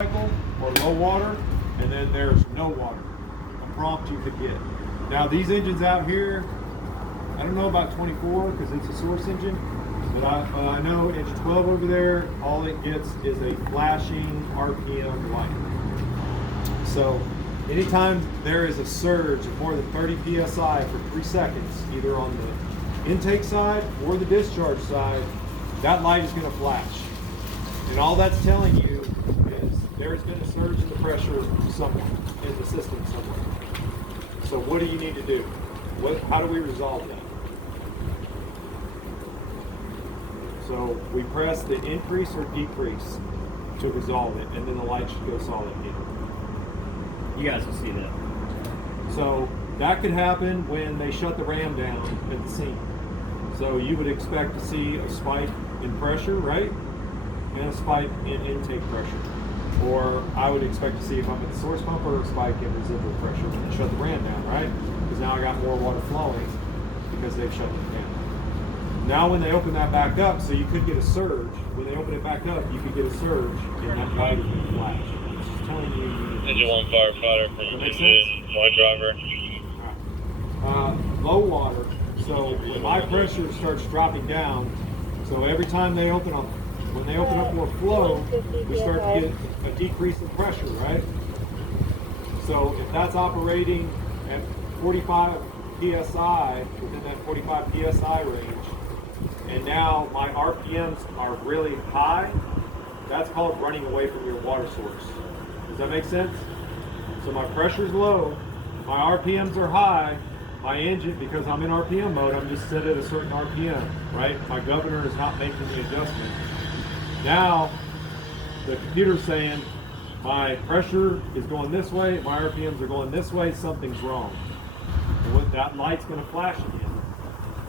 cycle or low water, and then there's no water, a prompt you could get. Now these engines out here, I don't know about 24 because it's a source engine, but I know engine 12 over there, all it gets is a flashing RPM light. So anytime there is a surge of more than 30 psi for 3 seconds, either on the intake side or the discharge side, that light is going to flash. And all that's telling you is there's been a surge in the pressure somewhere in the system somewhere. So what do you need to do? How do we resolve that? So we press the increase or decrease to resolve it, and then the light should go solid again. You guys will see that. So that could happen when they shut the ram down at the seam. So you would expect to see a spike in pressure, right? And a spike in intake pressure. Or I would expect to see, if I'm at the source pump, or a spike in residual pressure when they shut the ram down, right? Because now I got more water flowing because they've shut it down. Now when they open that back up, so you could get a surge. When they open it back up, you could get a surge, and that light is going to flash. It's just telling you. Engine 1 firefighter from Engine 1 driver. Low water. So when my pressure starts dropping down, so every time they open up, when they open up more flow, we start to get a decrease in pressure, right? So if that's operating at 45 psi, within that 45 psi range, and now my RPMs are really high, that's called running away from your water source. Does that make sense? So my pressure's low, my RPMs are high, my engine, because I'm in RPM mode, I'm just set at a certain RPM, right? My governor is not making the adjustment. Now, the computer's saying, my pressure is going this way, my RPMs are going this way, something's wrong. And that light's going to flash again.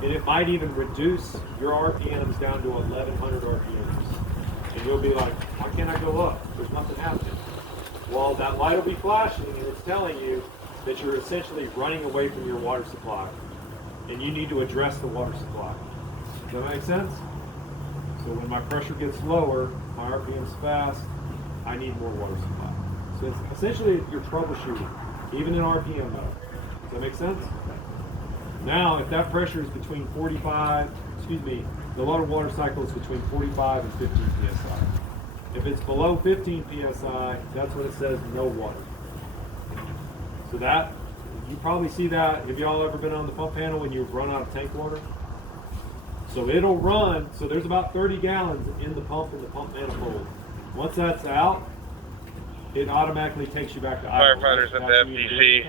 And it might even reduce your RPMs down to 1100 RPMs. And you'll be like, why can't I go up? There's nothing happening. Well, that light will be flashing, and it's telling you that you're essentially running away from your water supply. And you need to address the water supply. Does that make sense? So when my pressure gets lower, my RPM's fast, I need more water supply. So it's essentially you're troubleshooting, even in RPM mode. Does that make sense? Now, if that pressure is between 45, the low water cycle is between 45 and 15 psi. If it's below 15 psi, that's when it says no water. So that, you probably see that. Have y'all ever been on the pump panel when you've run out of tank water? So it'll run, so there's about 30 gallons in the pump manifold. Once that's out, it automatically takes you back to idle. Firefighters at the FPC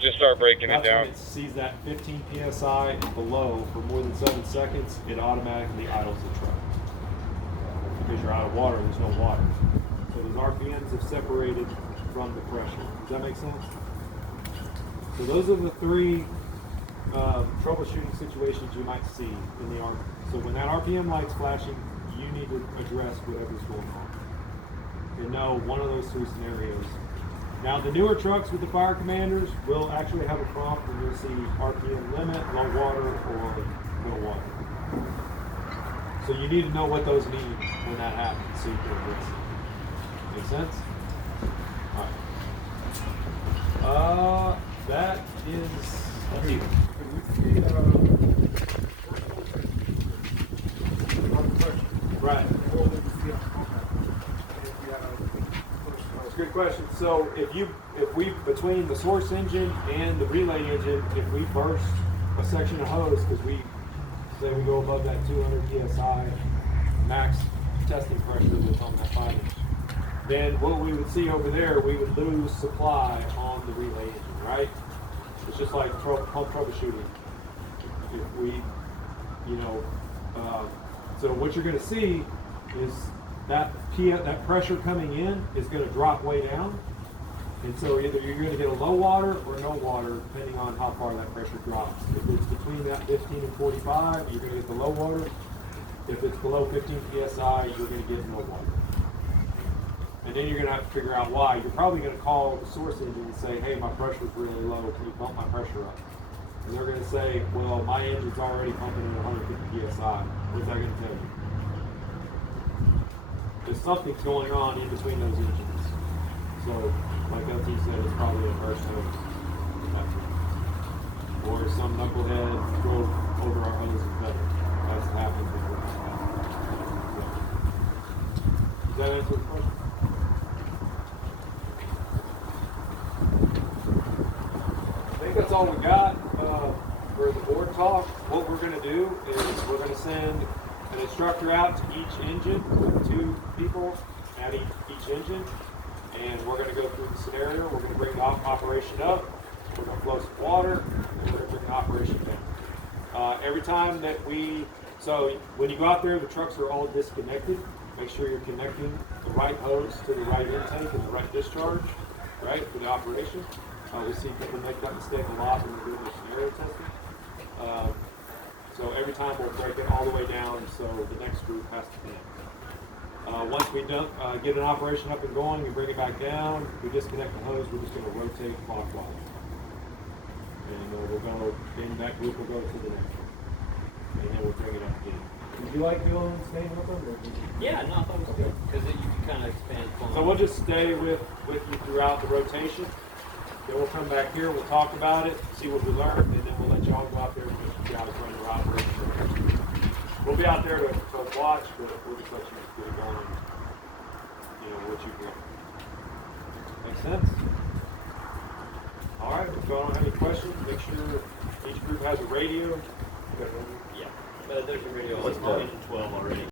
just start breaking it down. When it sees that 15 psi and below for more than 7 seconds, it automatically idles the truck. Because you're out of water, there's no water. So those RPMs have separated from the pressure. Does that make sense? So those are the three troubleshooting situations you might see in the RPM. So when that RPM light's flashing, you need to address whatever's going on. You know one of those three scenarios. Now the newer trucks with the Fire Commanders will actually have a prompt and you'll see RPM limit, low water, or no water. So you need to know what those mean when that happens so you can address it. Make sense? Alright. That is right. That's a good question. So if we between the source engine and the relay engine, if we burst a section of hose because we say we go above that 200 psi max testing pressure that's on that 5 inch, then what we would see over there, we would lose supply on the relay engine, right? It's just like pump troubleshooting. If we, so what you're going to see is that pressure coming in is going to drop way down. And so either you're going to get a low water or no water, depending on how far that pressure drops. If it's between that 15 and 45, you're going to get the low water. If it's below 15 psi, you're going to get no water. And then you're going to have to figure out why. You're probably going to call the source engine and say, hey, my pressure's really low. Can you bump my pressure up? And they're going to say, well, my engine's already pumping at 150 psi. What's that going to tell you? There's something's going on in between those engines. So, like LT said, it's probably a burst hose. Or some knucklehead drove over our hose and cut it. That's happened before. Does that answer the question? I think that's all we got for the board talk. What we're going to do is we're going to send an instructor out to each engine with 2 people at each engine, and we're going to go through the scenario. We're going to bring the operation up. We're going to flow some water, and we're going to bring the operation down. Every time that so when you go out there, the trucks are all disconnected. Make sure you're connecting the right hose to the right intake and the right discharge, right, for the operation. We see people make that mistake a lot when we're doing the scenario testing. So every time we'll break it all the way down so the next group has to connect. Once we get an operation up and going, we bring it back down, we disconnect the hose, we're just going to rotate clockwise. And we'll go, then that group will go to the next one. And then we'll bring it up again. Would you like Bill and staying with them? Or Yeah, no, I thought it was good because you can kind of expand. So we'll just stay with you throughout the rotation. Then we'll come back here, we'll talk about it, see what we learned, and then we'll let y'all go out there and just guys run your operation. We'll be out there to watch, but we'll just let you get it going, what you can. Make sense? All right, if y'all don't have any questions, make sure each group has a radio. Yeah, but there's a radio. What's on the- engine 12 already.